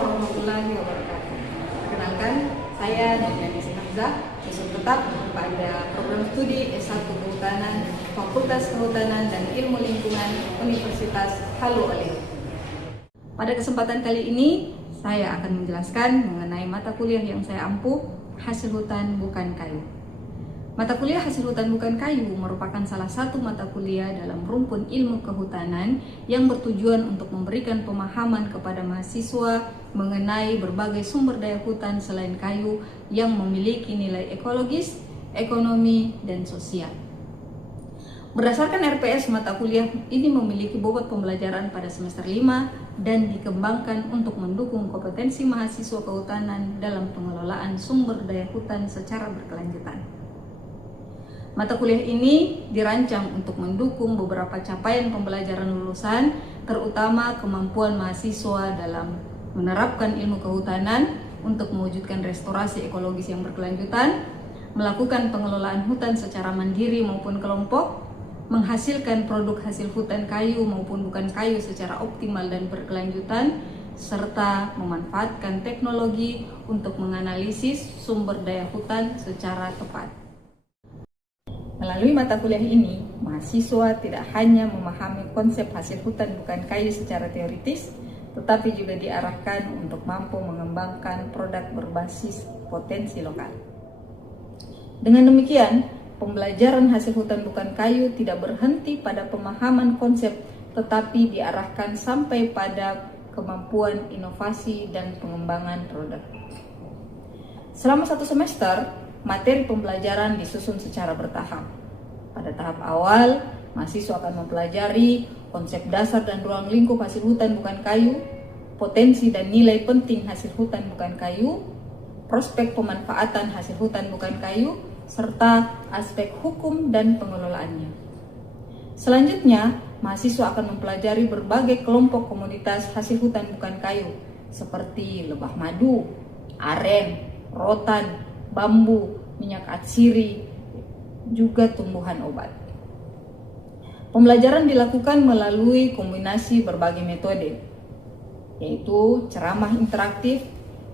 warahmatullahi wabarakatuh. Perkenalkan, saya Nyonya Nisi Hamzah, dosen tetap pada program studi S1 Kehutanan, Fakultas Kehutanan dan Ilmu Lingkungan Universitas Halu Oleo. Pada kesempatan kali ini, saya akan menjelaskan mengenai mata kuliah yang saya ampuh, hasil hutan bukan kayu. Mata kuliah hasil hutan bukan kayu merupakan salah satu mata kuliah dalam rumpun ilmu kehutanan yang bertujuan untuk memberikan pemahaman kepada mahasiswa mengenai berbagai sumber daya hutan selain kayu yang memiliki nilai ekologis, ekonomi, dan sosial. Berdasarkan RPS, mata kuliah ini memiliki bobot pembelajaran pada semester 5 dan dikembangkan untuk mendukung kompetensi mahasiswa kehutanan dalam pengelolaan sumber daya hutan secara berkelanjutan. Mata kuliah ini dirancang untuk mendukung beberapa capaian pembelajaran lulusan, terutama kemampuan mahasiswa dalam menerapkan ilmu kehutanan untuk mewujudkan restorasi ekologis yang berkelanjutan, melakukan pengelolaan hutan secara mandiri maupun kelompok, menghasilkan produk hasil hutan kayu maupun bukan kayu secara optimal dan berkelanjutan, serta memanfaatkan teknologi untuk menganalisis sumber daya hutan secara tepat. Melalui mata kuliah ini, mahasiswa tidak hanya memahami konsep hasil hutan bukan kayu secara teoritis, tetapi juga diarahkan untuk mampu mengembangkan produk berbasis potensi lokal. Dengan demikian, pembelajaran hasil hutan bukan kayu tidak berhenti pada pemahaman konsep, tetapi diarahkan sampai pada kemampuan inovasi dan pengembangan produk. Selama satu semester, materi pembelajaran disusun secara bertahap. Pada tahap awal, mahasiswa akan mempelajari konsep dasar dan ruang lingkup hasil hutan bukan kayu, potensi dan nilai penting hasil hutan bukan kayu, prospek pemanfaatan hasil hutan bukan kayu, serta aspek hukum dan pengelolaannya. Selanjutnya, mahasiswa akan mempelajari berbagai kelompok komoditas hasil hutan bukan kayu, seperti lebah madu, aren, rotan, bambu, minyak atsiri, juga tumbuhan obat. Pembelajaran dilakukan melalui kombinasi berbagai metode, yaitu ceramah interaktif,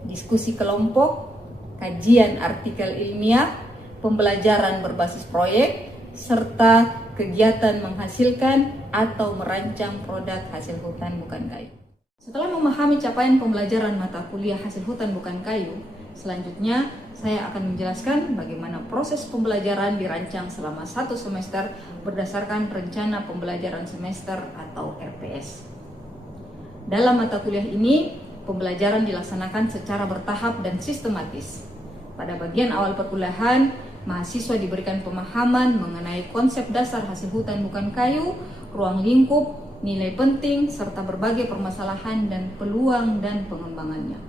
diskusi kelompok, kajian artikel ilmiah, pembelajaran berbasis proyek, serta kegiatan menghasilkan atau merancang produk hasil hutan bukan kayu. Setelah memahami capaian pembelajaran mata kuliah hasil hutan bukan kayu, selanjutnya saya akan menjelaskan bagaimana proses pembelajaran dirancang selama satu semester berdasarkan rencana pembelajaran semester atau RPS. Dalam mata kuliah ini, pembelajaran dilaksanakan secara bertahap dan sistematis. Pada bagian awal perkuliahan, mahasiswa diberikan pemahaman mengenai konsep dasar hasil hutan bukan kayu, ruang lingkup, nilai penting, serta berbagai permasalahan dan peluang dan pengembangannya.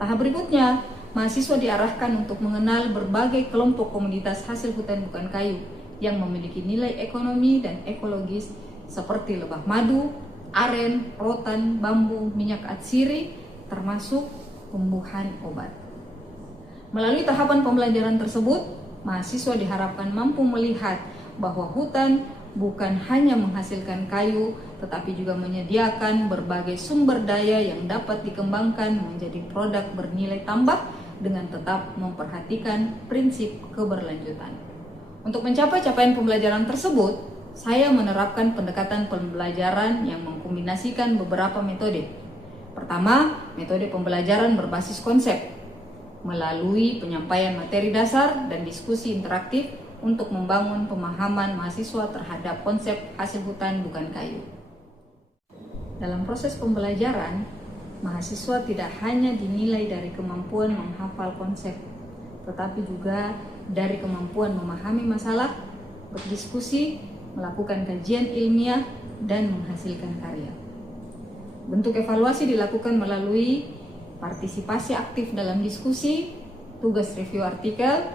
Tahap berikutnya, mahasiswa diarahkan untuk mengenal berbagai kelompok komoditas hasil hutan bukan kayu yang memiliki nilai ekonomi dan ekologis seperti lebah madu, aren, rotan, bambu, minyak atsiri, termasuk tumbuhan obat. Melalui tahapan pembelajaran tersebut, mahasiswa diharapkan mampu melihat bahwa hutan bukan hanya menghasilkan kayu, tetapi juga menyediakan berbagai sumber daya yang dapat dikembangkan menjadi produk bernilai tambah dengan tetap memperhatikan prinsip keberlanjutan. Untuk mencapai capaian pembelajaran tersebut, saya menerapkan pendekatan pembelajaran yang mengkombinasikan beberapa metode. Pertama, metode pembelajaran berbasis konsep, melalui penyampaian materi dasar dan diskusi interaktif untuk membangun pemahaman mahasiswa terhadap konsep hasil hutan bukan kayu. Dalam proses pembelajaran, mahasiswa tidak hanya dinilai dari kemampuan menghafal konsep, tetapi juga dari kemampuan memahami masalah, berdiskusi, melakukan kajian ilmiah, dan menghasilkan karya. Bentuk evaluasi dilakukan melalui partisipasi aktif dalam diskusi, tugas review artikel,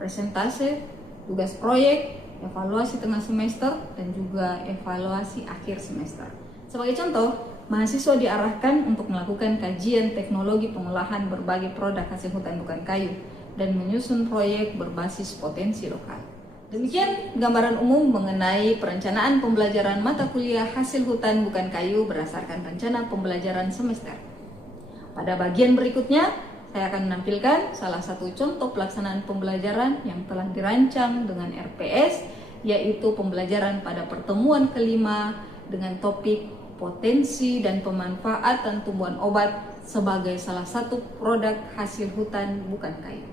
presentase, tugas proyek, evaluasi tengah semester, dan juga evaluasi akhir semester. Sebagai contoh, mahasiswa diarahkan untuk melakukan kajian teknologi pengolahan berbagai produk hasil hutan bukan kayu dan menyusun proyek berbasis potensi lokal. Demikian gambaran umum mengenai perencanaan pembelajaran mata kuliah hasil hutan bukan kayu berdasarkan rencana pembelajaran semester. Pada bagian berikutnya, saya akan menampilkan salah satu contoh pelaksanaan pembelajaran yang telah dirancang dengan RPS, yaitu pembelajaran pada pertemuan kelima dengan topik potensi dan pemanfaatan tumbuhan obat sebagai salah satu produk hasil hutan bukan kayu.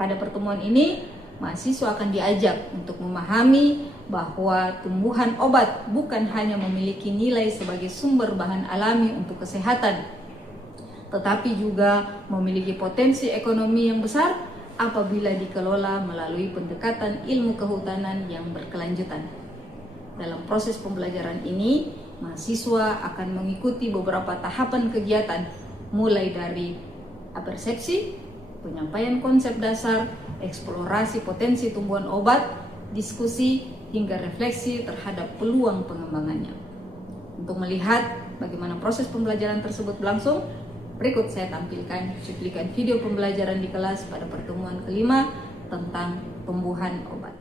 Pada pertemuan ini, mahasiswa akan diajak untuk memahami bahwa tumbuhan obat bukan hanya memiliki nilai sebagai sumber bahan alami untuk kesehatan, tetapi juga memiliki potensi ekonomi yang besar apabila dikelola melalui pendekatan ilmu kehutanan yang berkelanjutan. Dalam proses pembelajaran ini, mahasiswa akan mengikuti beberapa tahapan kegiatan, mulai dari apersepsi, penyampaian konsep dasar, eksplorasi potensi tumbuhan obat, diskusi, hingga refleksi terhadap peluang pengembangannya. Untuk melihat bagaimana proses pembelajaran tersebut berlangsung, berikut saya tampilkan cuplikan video pembelajaran di kelas pada pertemuan kelima tentang tumbuhan obat.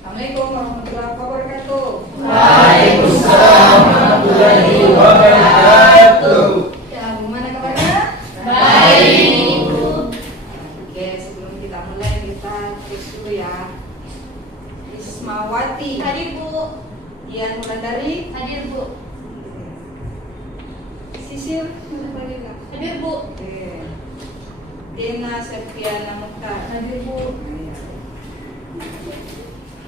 Assalamualaikum warahmatullahi wabarakatuh. Waalaikumsalam warahmatullahi wabarakatuh. Ya, gimana kabarnya? Baik. Oke, sebelum kita mulai kita cek dulu ya. Ismawati. Hadir Bu. Dian Wulandari. Hadir Bu. Sisil. Hadir Hadir Bu. Oke. Dena Septiana Mukhtar. Hadir Bu.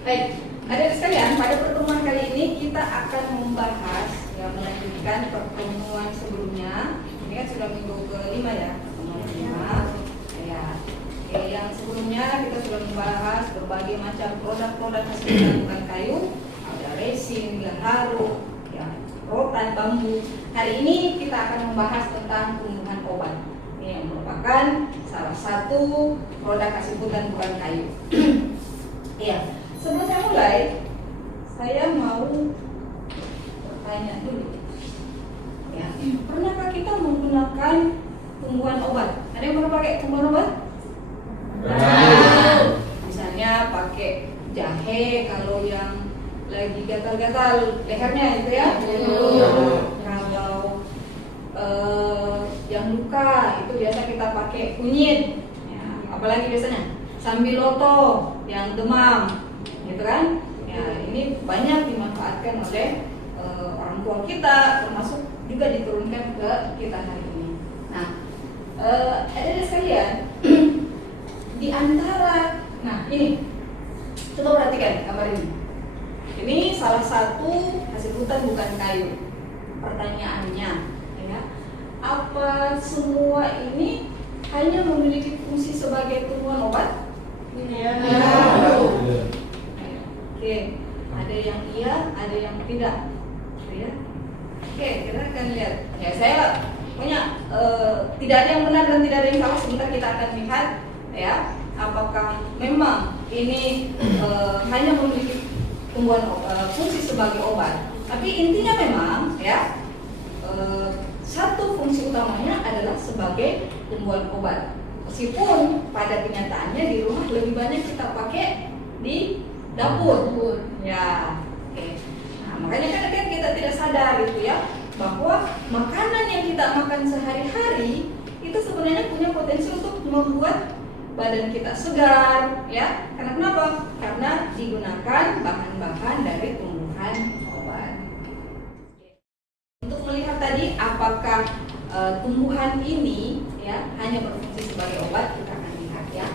Baik, adik sekalian, pada pertemuan kali ini kita akan membahas yang melanjutkan pertemuan sebelumnya. Ini kan sudah minggu ke-5 ya, pertemuan kelima. Ya, oke, yang sebelumnya kita sudah membahas berbagai macam produk-produk hasil bukan kayu, ada resin, gaharu, ya, rotan, bambu. Hari ini kita akan membahas tentang tumbuhan obat. Ini yang merupakan salah satu produk hasil hutan bukan kayu. Iya. Sebelum saya mulai, saya mau bertanya dulu. Ya, pernahkah kita menggunakan tumbuhan obat? Ada yang pernah pakai tumbuhan obat? Nah, misalnya pakai jahe kalau yang lagi gatal-gatal lehernya itu ya. Kalau yang luka itu biasa kita pakai kunyit. Ya, apalagi biasanya sambiloto yang demam. Gitu kan? Ya, ini banyak dimanfaatkan oleh orang tua kita, termasuk juga diturunkan ke kita hari ini. Nah, adik-adik sekalian, di antara, nah ini, coba perhatikan gambar ini. Ini salah satu hasil hutan bukan kayu. Pertanyaannya, ya, apa semua ini hanya memiliki fungsi sebagai tumbuhan obat? Ya. Oke, ada yang iya, ada yang tidak, ya. Oke, kita akan lihat. Ya, saya punya tidak ada yang benar dan tidak ada yang salah. Sebentar kita akan lihat, ya, apakah memang ini hanya memiliki tumbuhan fungsi sebagai obat. Tapi intinya memang, ya, satu fungsi utamanya adalah sebagai tumbuhan obat. Meskipun pada kenyataannya di rumah lebih banyak kita pakai di dapur. Ya, oke. Nah, makanya kan kita tidak sadar gitu ya, bahwa makanan yang kita makan sehari-hari itu sebenarnya punya potensi untuk membuat badan kita segar, ya. Karena kenapa? Karena digunakan bahan-bahan dari tumbuhan obat. Untuk melihat tadi apakah tumbuhan ini ya hanya berfungsi sebagai obat, kita akan lihat ya.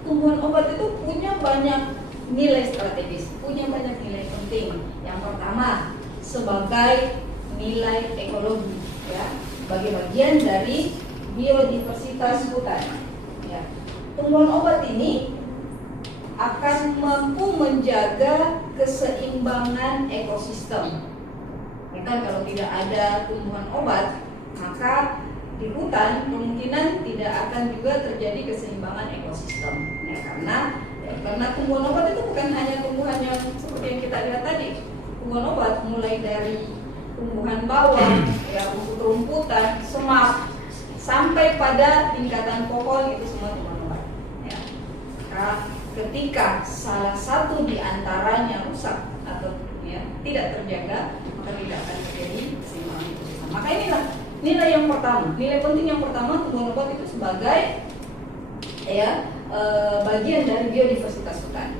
Tumbuhan obat itu punya banyak nilai strategis, punya banyak nilai penting. Yang pertama, sebagai nilai ekologi, ya, sebagai bagian dari biodiversitas hutan. Ya. Tumbuhan obat ini akan mampu menjaga keseimbangan ekosistem. Ya kan, kalau tidak ada tumbuhan obat, maka di hutan kemungkinan tidak akan juga terjadi keseimbangan ekosistem, ya, karena Karena tumbuhan obat itu bukan hanya tumbuhan yang seperti yang kita lihat tadi. Tumbuhan obat mulai dari tumbuhan bawang, ya, rumput-rumputan, semak, sampai pada tingkatan pohon, itu semua tumbuhan obat. Ya. Nah, ketika salah satu di antaranya rusak atau ya, tidak terjaga, maka tidak akan terjadi keseimbangan ekosistem. Maka inilah nilai yang pertama, nilai penting yang pertama, tumbuhan obat itu sebagai ya bagian dari biodiversitas hutan.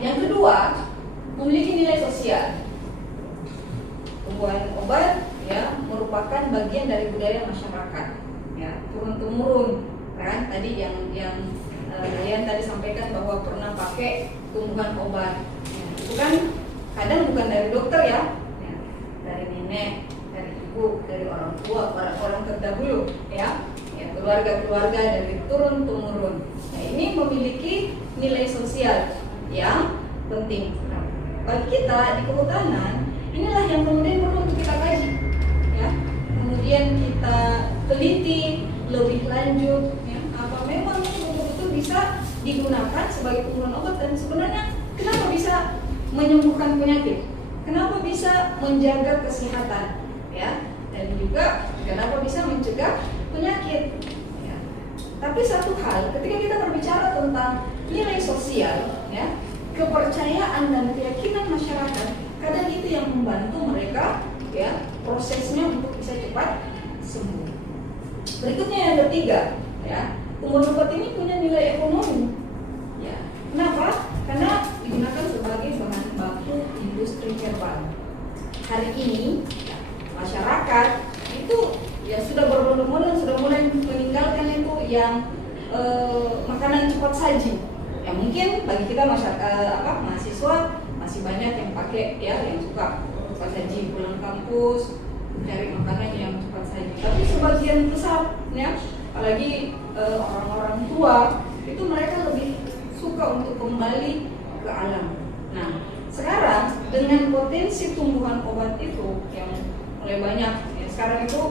Yang kedua, memiliki nilai sosial. Tumbuhan obat ya merupakan bagian dari budaya masyarakat, ya, turun temurun, kan? Tadi yang Dian tadi sampaikan bahwa pernah pakai tumbuhan obat, ya, itu kan kadang bukan dari dokter ya, dari nenek, dari ibu, dari orang tua, orang terdahulu, ya, keluarga-keluarga dari turun temurun. Nah, ini memiliki nilai sosial yang penting. Nah, bagi kita di kehutanan, inilah yang kemudian perlu untuk kita kaji, ya. Kemudian kita teliti lebih lanjut, ya, apa memang betul-betul bisa digunakan sebagai tumbuhan obat dan sebenarnya kenapa bisa menyembuhkan penyakit, kenapa bisa menjaga kesehatan, ya, dan juga kenapa bisa mencegah penyakit. Ya. Tapi satu hal, ketika kita berbicara tentang nilai sosial, ya, kepercayaan dan keyakinan masyarakat, kadang itu yang membantu mereka, ya, prosesnya untuk bisa cepat sembuh. Berikutnya yang ketiga, ya, tumbuhan obat ini punya nilai ekonomi. Ya. Kenapa? Karena digunakan sebagai bahan baku industri herbal. Hari ini ya, masyarakat itu ya sudah berbondong-bondong, sudah mulai meninggalkan itu yang makanan cepat saji. Ya mungkin bagi kita mahasiswa masih banyak yang pakai ya, yang suka cepat saji, pulang kampus mencari makanan yang cepat saji. Tapi sebagian besar ya, apalagi orang-orang tua itu mereka lebih suka untuk kembali ke alam. Nah, sekarang dengan potensi tumbuhan obat itu yang mulai banyak ya, sekarang itu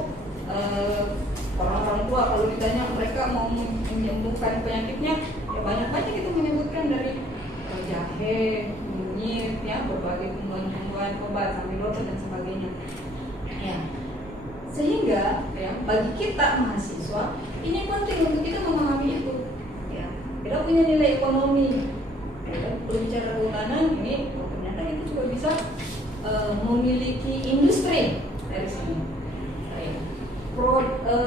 orang-orang tua kalau ditanya mereka mau menyembuhkan penyakitnya, ya banyak-banyak itu menyebutkan dari jahe, kunyit, ya berbagai tumbuhan-tumbuhan obat, sambil dan sebagainya. Ya. Sehingga ya bagi kita mahasiswa ini penting untuk kita memahami itu. Ya, kita punya nilai ekonomi. Ya, berbicara kehutanan ini, ternyata itu juga bisa memiliki industri dari sini.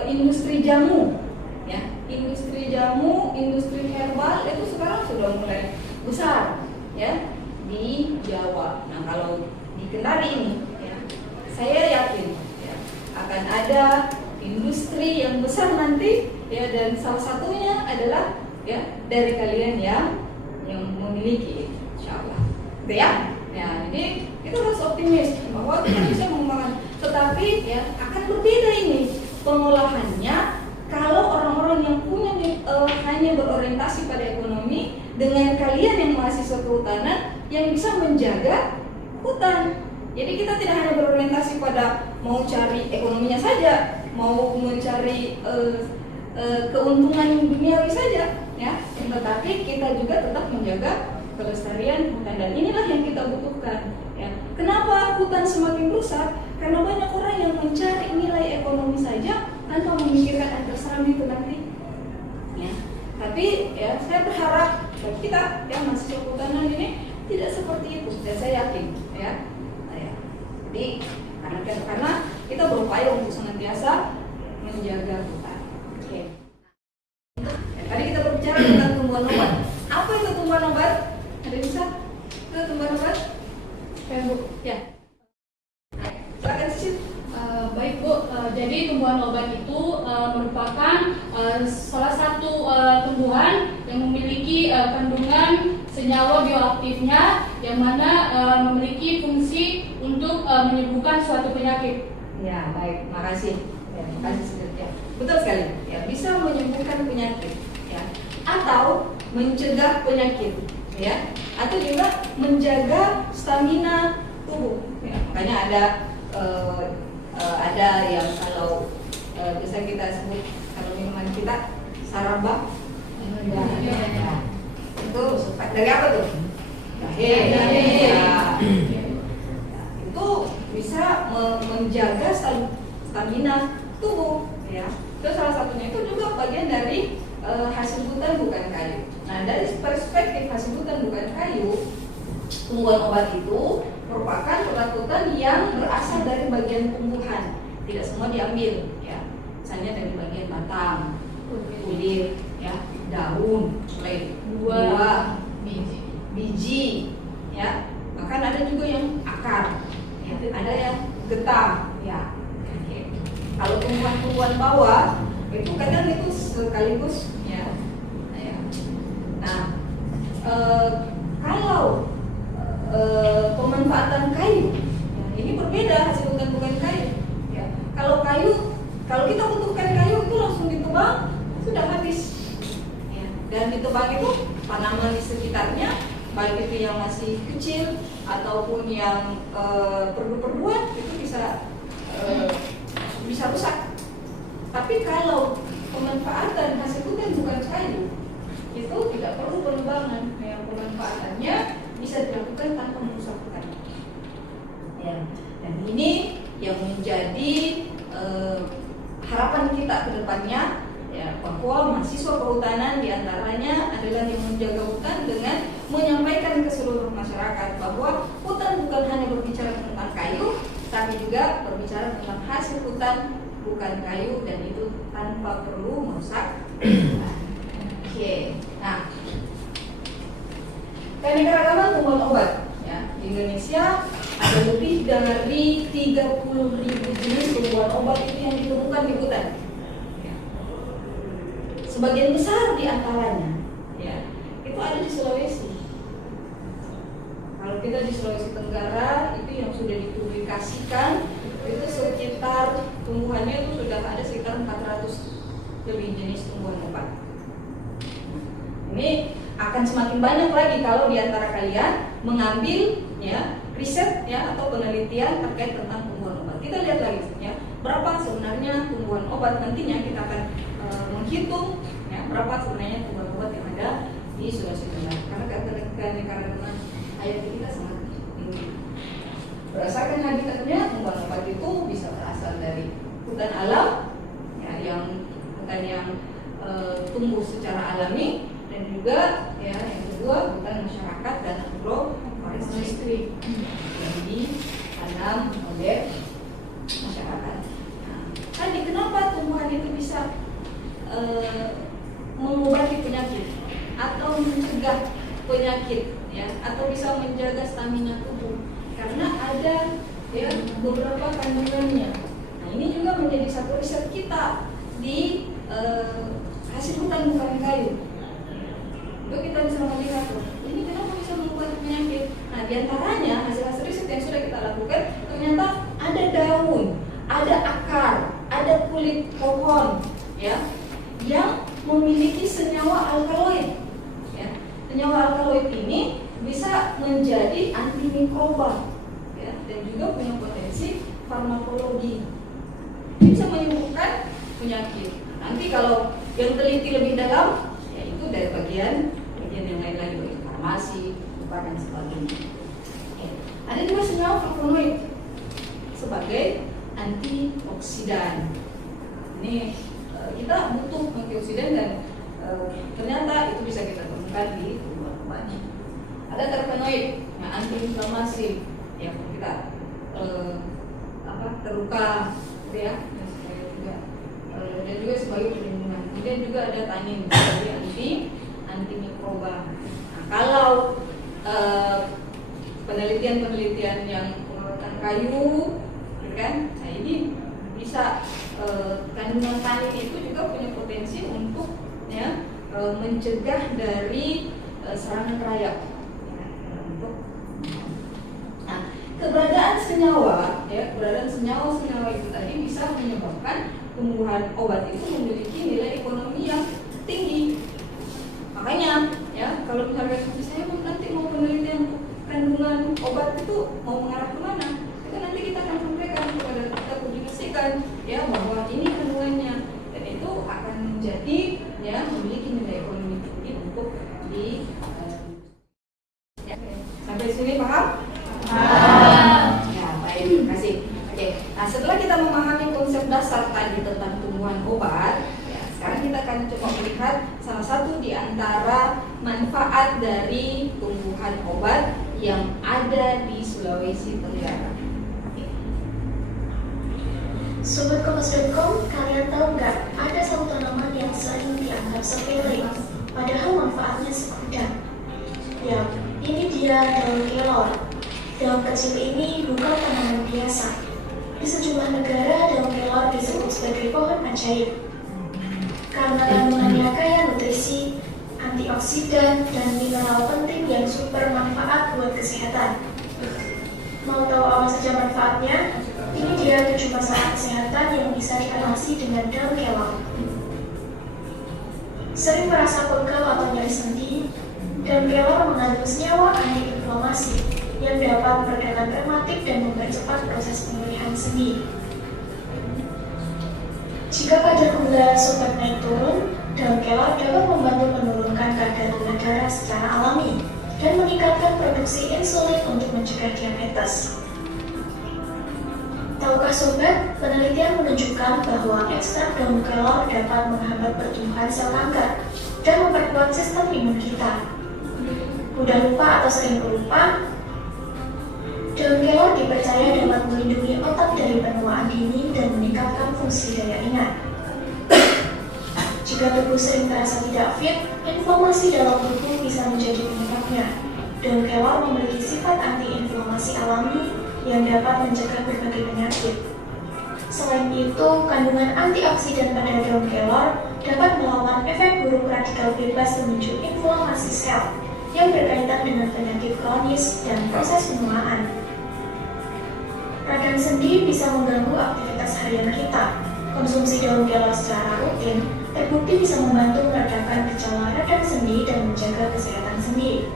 Industri jamu, ya, industri jamu, industri herbal itu sekarang sudah mulai besar, ya, di Jawa. Nah, kalau di Kendari ini, ya, saya yakin ya, akan ada industri yang besar nanti, ya, dan salah satunya adalah ya dari kalian yang memiliki, insyaallah, gitu ya. Ya, jadi kita harus optimis bahwa kita bisa mengembangkan, tetapi ya akan berbeda ini pengolahannya kalau orang-orang yang punya hanya berorientasi pada ekonomi dengan kalian yang mahasiswa kehutanan yang bisa menjaga hutan. Jadi kita tidak hanya berorientasi pada mau cari ekonominya saja, mau mencari keuntungan duniawi saja, ya, tetapi kita juga tetap menjaga kelestarian hutan, dan inilah yang kita butuhkan. Ya. Kenapa hutan semakin rusak? Karena banyak orang yang mencari nilai ekonomi saja tanpa memikirkan kebersamaan itu nanti. Ya. Tapi ya saya berharap kita yang mahasiswa kehutanan ini tidak seperti itu, dan saya yakin. Ya. Jadi karena kita berupaya untuk senantiasa menjaga hutan. Oke. Ya, tadi kita berbicara tentang tumbuhan obat. Apa itu tumbuhan obat? Ada bisa? Itu tumbuhan obat? Bu, ya. Silakan Sisil. Baik Bu, jadi tumbuhan obat itu merupakan salah satu tumbuhan yang memiliki kandungan senyawa bioaktifnya yang mana memiliki fungsi untuk menyembuhkan suatu penyakit. Ya, baik, makasih. Ya, makasih Sisil. Ya, betul sekali. Ya, bisa menyembuhkan penyakit, ya, atau mencegah penyakit, ya, atau juga menjaga stamina tubuh. Ya, makanya ada yang kalau bisa kita sebut kalau minuman kita saraba, ya, itu itu dari apa tuh? Jahe. Jahe. Ya. Itu bisa menjaga stamina tubuh, ya. Itu salah satunya. Itu juga bagian dari hasil hutan bukan kayu. Nah, dari perspektif hasil hutan bukan kayu, tumbuhan obat itu merupakan hutan yang berasal dari bagian tumbuhan. Tidak semua diambil, ya. Misalnya dari bagian batang, kulit, ya, daun, buah, biji, ya. Bahkan ada juga yang akar, ya. Ada yang getah, ya. Oke. Kalau tumbuhan-tumbuhan bawah itu kadang itu sekaligus, ya. Nah, kalau pemanfaatan kayu, ya, ini berbeda hasil hutan bukan kayu. Ya. Kalau kita butuhkan kayu itu langsung ditebang, sudah habis. Ya. Dan ditebang itu tanaman di sekitarnya, baik itu yang masih kecil ataupun yang perdu-perduan itu bisa rusak. Tapi kalau pemanfaatan hasil hutan bukan kayu, itu tidak perlu penebangan. Yang pemanfaatannya bisa dilakukan tanpa merusak hutan. Ya. Dan ini yang menjadi harapan kita ke depannya, ya, bahwa mahasiswa kehutanan diantaranya adalah yang menjaga hutan dengan menyampaikan ke seluruh masyarakat bahwa hutan bukan hanya berbicara tentang kayu, tapi juga berbicara tentang hasil hutan bukan kayu, dan itu tanpa perlu merusak hutan. Oke, nah, keanekaragaman tumbuhan obat, ya, di Indonesia ada lebih dari 30.000 jenis tumbuhan obat itu yang ditemukan di hutan. Ya. Sebagian besar di antaranya, ya, itu ada di Sulawesi. Kalau kita di Sulawesi Tenggara itu yang sudah dipublikasikan itu sekitar tumbuhannya itu sudah ada sekitar 400 lebih jenis tumbuhan obat. Ini akan semakin banyak lagi kalau diantara kalian mengambil, ya, riset, ya, atau penelitian terkait tentang tumbuhan obat. Kita lihat lagi, ya, berapa sebenarnya tumbuhan obat. Nantinya kita akan menghitung, ya, berapa sebenarnya tumbuhan obat yang ada di Sulawesi Tenggara. Karena keanekaragaman hayati kita sangat tinggi. Berdasarkan habitatnya, tumbuhan obat itu bisa berasal dari hutan alam, ya, yang hutan yang tumbuh secara alami, dan juga, ya, yang kedua hutan masyarakat dan agroforestry yang ditanam oleh masyarakat. Nah, tadi kenapa tumbuhan itu bisa mengobati penyakit atau mencegah penyakit, ya, atau bisa menjaga stamina tubuh? Karena ada, ya, beberapa kandungannya. Nah, ini juga menjadi satu riset kita di hasil hutan bukan kayu. Itu kita bisa melihat, ini kenapa bisa mengobati penyakit. Nah, diantaranya hasil-hasil riset yang sudah kita lakukan, ternyata ada daun, ada akar, ada kulit pohon, ya, yang memiliki senyawa alkaloid. Ya. Senyawa alkaloid ini bisa menjadi antimikroba, ya, dan juga punya potensi farmakologi. Ini bisa menyembuhkan penyakit. Nanti kalau yang teliti lebih dalam, itu dari bagian yang lain lagi, bagian farmasi, obat, dan sebagainya. Oke. Ada juga senyawa flavonoid sebagai antioksidan. Ini kita butuh antioksidan, dan ternyata itu bisa kita temukan di tumbuhan-tumbuhan. Ada terpenoid yang antiinflamasi, ya, kalau kita terluka, gitu, ya, dan juga sebagai perlindungan. Kemudian juga ada tanin sebagai antimikroba. Nah, kalau penelitian-penelitian yang menggunakan kayu, kan, nah ini bisa kandungan tanin itu juga punya potensi untuk, ya, mencegah dari serangan rayap. Nah, keberadaan senyawa, ya, keberadaan senyawa itu tadi bisa menyebabkan tumbuhan obat itu memiliki nilai ekonomi yang tinggi. Makanya, ya, kalau misalnya saya nanti mau penelitian kandungan obat itu mau mengarah kemana, itu nanti kita akan sampaikan kepada kita, publikasikan, ya, bahwa ini kandungannya, dan itu akan menjadi, ya, memiliki nilai ekonomi tinggi untuk tadi tentang tumbuhan obat, ya, sekarang kita akan coba melihat salah satu di antara manfaat dari tumbuhan obat yang ada di Sulawesi Tenggara. Sobat Kompas.com, kalian tahu nggak ada satu tanaman yang sering dianggap sepele, padahal manfaatnya sekudang. Ya, ini dia daun kelor. Daun kecil ini bukan tanaman biasa. Di sejumlah negara, daun kelor disebut sebagai pohon ajaib. Karena kandungannya kaya nutrisi, antioksidan, dan mineral penting yang super manfaat buat kesehatan. Mau tahu apa saja manfaatnya? Ini dia 7 masalah kesehatan yang bisa diatasi dengan daun kelor. Sering merasa pegel atau nyeri sendi, daun kelor mengandung senyawa anti-inflamasi yang dapat meredakan rematik dan mempercepat proses pemulihan sendi. Jika kadar gula sobat naik turun, daun kelor dapat membantu menurunkan kadar gula darah secara alami dan meningkatkan produksi insulin untuk mencegah diabetes. Tahukah sobat, penelitian menunjukkan bahwa ekstrak daun kelor dapat menghambat pertumbuhan sel kanker dan memperkuat sistem imun kita. Mudah lupa atau sering lupa, daun kelor dipercaya dapat melindungi otak dari penuaan dini dan meningkatkan fungsi daya ingat. Jika tubuh sering terasa tidak fit, inflamasi dalam tubuh bisa menjadi penyebabnya. Daun kelor memiliki sifat anti-inflamasi alami yang dapat mencegah berbagai penyakit. Selain itu, kandungan antioksidan pada daun kelor dapat melawan efek buruk radikal bebas pemicu inflamasi sel yang berkaitan dengan penyakit kronis dan proses penuaan. Radang sendi bisa mengganggu aktivitas harian kita. Konsumsi daun kelor secara rutin terbukti bisa membantu meredakan gejala radang sendi dan menjaga kesehatan sendi.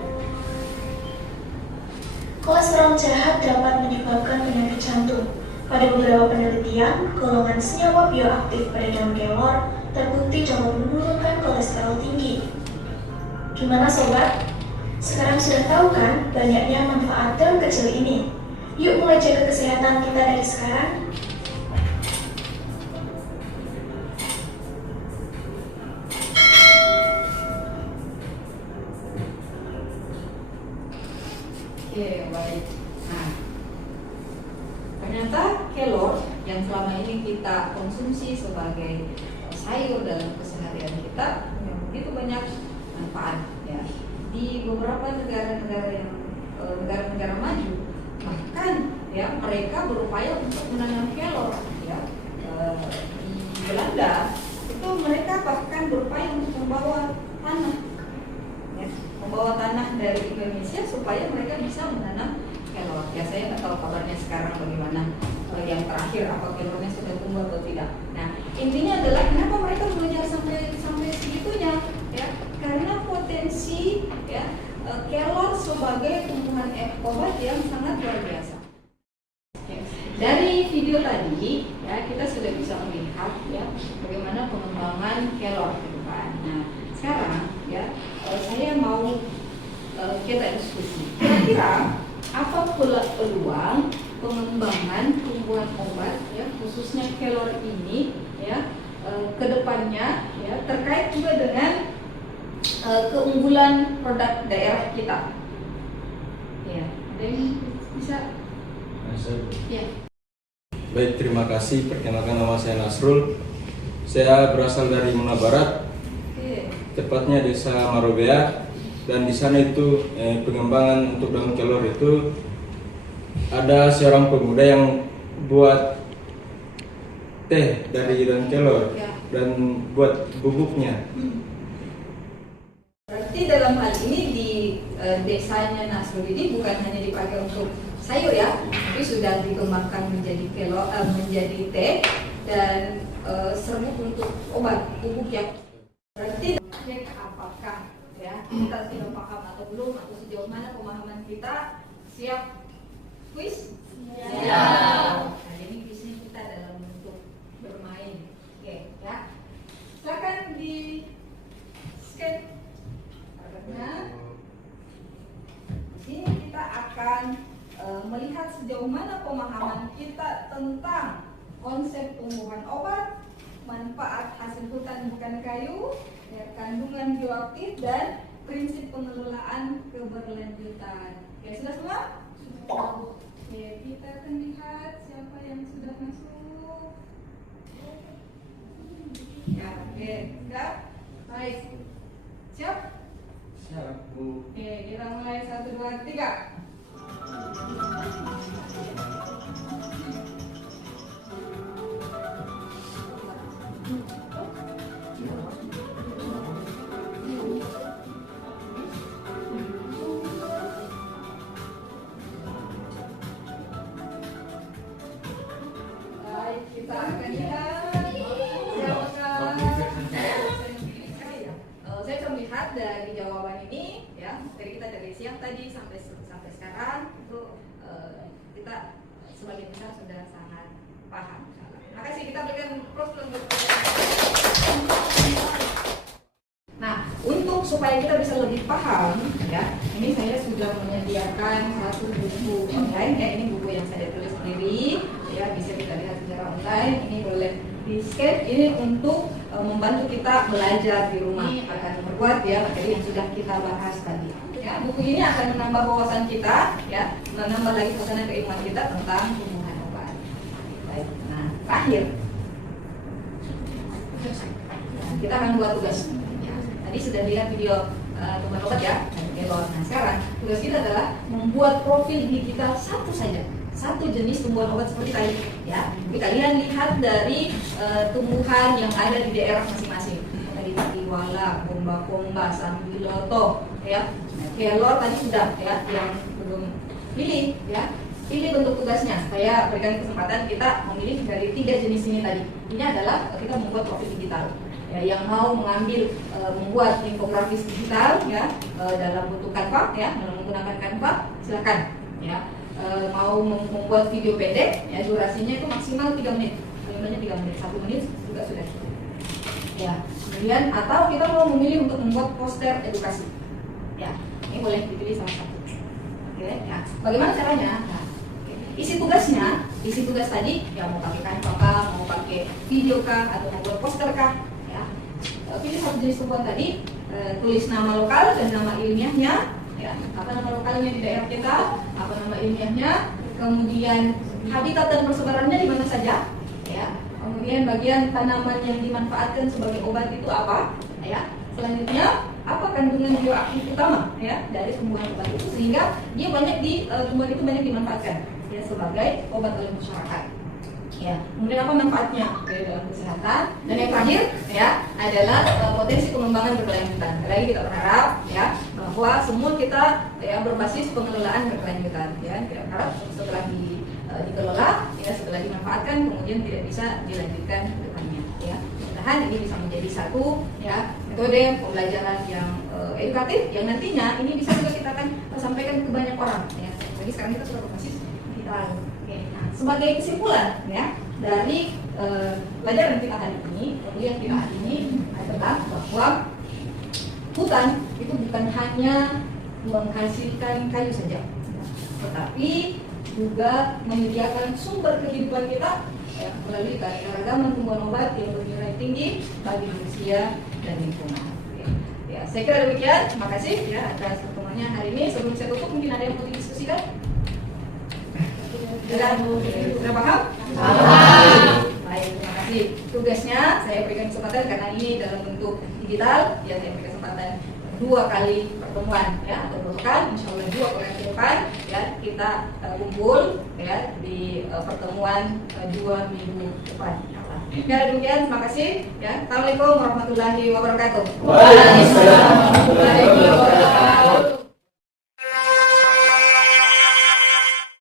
Kolesterol jahat dapat menyebabkan penyakit jantung. Pada beberapa penelitian, golongan senyawa bioaktif pada daun kelor terbukti dapat menurunkan kolesterol tinggi. Gimana sobat? Sekarang sudah tahu kan banyaknya manfaat daun kecil ini? Yuk mulai jaga kesehatan kita dari sekarang. Oke, baik. Nah, ternyata kelor yang selama ini kita konsumsi sebagai sayur dalam keseharian kita punya begitu banyak manfaat, ya. Di beberapa negara-negara maju, bahkan ya mereka berupaya untuk menanam kelor, ya. Di Belanda itu mereka bahkan berupaya untuk membawa tanah dari Indonesia supaya mereka bisa menanam kelor. Ya, saya nggak tahu kabarnya sekarang bagaimana, yang terakhir apa kelornya sudah tumbuh atau tidak. Nah, intinya adalah kenapa mereka mengejar sampai segitunya, ya? Karena potensi, ya, kelor sebagai tumbuhan obat yang sangat luar biasa. Dari video tadi, ya, kita sudah bisa melihat, ya, bagaimana pengembangan kelor ke depan. Nah, sekarang, ya, saya mau kita diskusi. Kira-kira apa peluang pengembangan tumbuhan obat, ya, khususnya kelor ini, ya, ke depannya, ya, terkait juga dengan keunggulan produk daerah kita. Ya, ada yang bisa? Ya. Baik, terima kasih. Perkenalkan, nama saya Nasrul. Saya berasal dari Muna Barat, tepatnya desa Marobea. Dan di sana itu pengembangan untuk daun kelor itu ada seorang pemuda yang buat teh dari daun kelor, ya, dan buat bubuknya. Berarti dalam hal ini di desanya Nasrul ini bukan hanya dipakai untuk sayur, ya, tapi sudah dikembangkan menjadi kelor, menjadi teh dan serbuk untuk obat bubuk, ya. Berarti apakah, ya, kita sudah paham atau belum, atau sejauh mana pemahaman kita? Siap kuis? Ya. Nah, ini kuisnya kita dalam bentuk bermain. Oke, ya. Silakan di scan. Karena di sini kita akan melihat sejauh mana pemahaman kita tentang konsep tumbuhan obat, manfaat hasil hutan bukan kayu, ya, kandungan bioaktif, dan prinsip pengelolaan keberlanjutan. Oke, sudah semua? Oke, kita akan lihat siapa yang sudah masuk. Ya, oke, siap? Baik. Siap? Siap, Bu. Oke, kita mulai 1, 2, 3. Baik, kita akan lihat siapakah. Saya coba lihat dari jawaban ini, ya, dari kita dari siang tadi sampai sekarang itu kita sebagian besar sudah sangat paham. Terima kasih, kita berikan applause untuk. Nah, untuk supaya kita bisa lebih paham, ya, ini saya sudah menyediakan satu buku online, ya, ini buku yang saya tulis sendiri, ya, bisa kita lihat secara online. Ini boleh di-scan, ini untuk membantu kita belajar di rumah, akan memperkuat, ya, materi yang sudah kita bahas tadi. Ya, buku ini akan menambah wawasan kita, ya, menambah lagi wawasan keilmuan kita tentang tumbuhan obat. Baik, nah, terakhir, nah, kita akan buat tugas. Tadi sudah lihat video tumbuhan obat, ya. Nah, sekarang tugas kita adalah membuat profil digital satu saja, satu jenis tumbuhan obat seperti tadi, ya. Jadi kalian lihat dari tumbuhan yang ada di daerah masing-masing. Tadi patiwala, komba-komba, sambiloto, ya. Kelor tadi sudah, ya. Yang belum pilih, ya. Pilih bentuk tugasnya. Saya berikan kesempatan kita memilih dari 3 jenis ini tadi. Ini adalah kita membuat profil digital. Ya, yang mau mengambil membuat infografis digital, ya, dalam bentuk Canva, ya, menggunakan Canva, silakan, ya. Mau membuat video pendek, ya, durasinya itu maksimal 3 menit, paling banyak 3 menit, 1 menit juga sudah cukup, ya. Kemudian atau kita mau memilih untuk membuat poster edukasi, ya, ini boleh dipilih salah satu. Oke, ya. Bagaimana caranya? Nah, isi tugas tadi, ya, mau pakai Canva kah, mau pakai video kah, atau mau buat poster kah, ya. Pilih satu jenis tumbuhan tadi, tulis nama lokal dan nama ilmiahnya, ya, apa nama lokalnya di daerah kita, apa nama ilmiahnya, kemudian habitat dan persebarannya di mana saja, ya, kemudian bagian tanaman yang dimanfaatkan sebagai obat itu apa, ya, selanjutnya apa kandungan bioaktif utama, ya, dari tumbuhan obat itu sehingga dia banyak tumbuhan itu banyak dimanfaatkan, ya, sebagai obat oleh masyarakat. Ya, kemudian apa manfaatnya dalam kesehatan, dan yang terakhir, ya, adalah potensi pengembangan berkelanjutan. Lagi kita berharap, ya, bahwa semua kita, ya, berbasis pengelolaan berkelanjutan, ya. Kita berharap setelah dikelola, ya, setelah dimanfaatkan, kemudian tidak bisa dilanjutkan ke depannya, ya. Mudah-mudahan ini bisa menjadi satu, ya, metode pembelajaran yang edukatif, yang nantinya ini bisa juga kita akan sampaikan ke banyak orang, ya. Jadi sekarang kita sudah berbasis digital. Sebagai kesimpulan, ya, dari pelajaran kita hari ini, kuliah kita hari ini adalah bahwa hutan itu bukan hanya menghasilkan kayu saja, tetapi juga menyediakan sumber kehidupan kita, ya, melalui keanekaragaman tumbuhan obat yang bernilai tinggi bagi manusia dan lingkungan. Ya, saya kira demikian. Terima kasih, ya, atas pertemuannya hari ini. Sebelum saya tutup, mungkin ada yang mau didiskusikan? Sudah paham? Baik, terima kasih. Tugasnya saya berikan kesempatan karena ini dalam bentuk digital, ya, saya berikan kesempatan 2 kali pertemuan, ya, atau 2 pekan, insya Allah 2 pekan ke depan, ya, kita kumpul, ya, di pertemuan 2 minggu depan. Ya, demikian, terima kasih, ya. Assalamualaikum warahmatullahi wabarakatuh. Waalaikumsalam warahmatullahi wabarakatuh.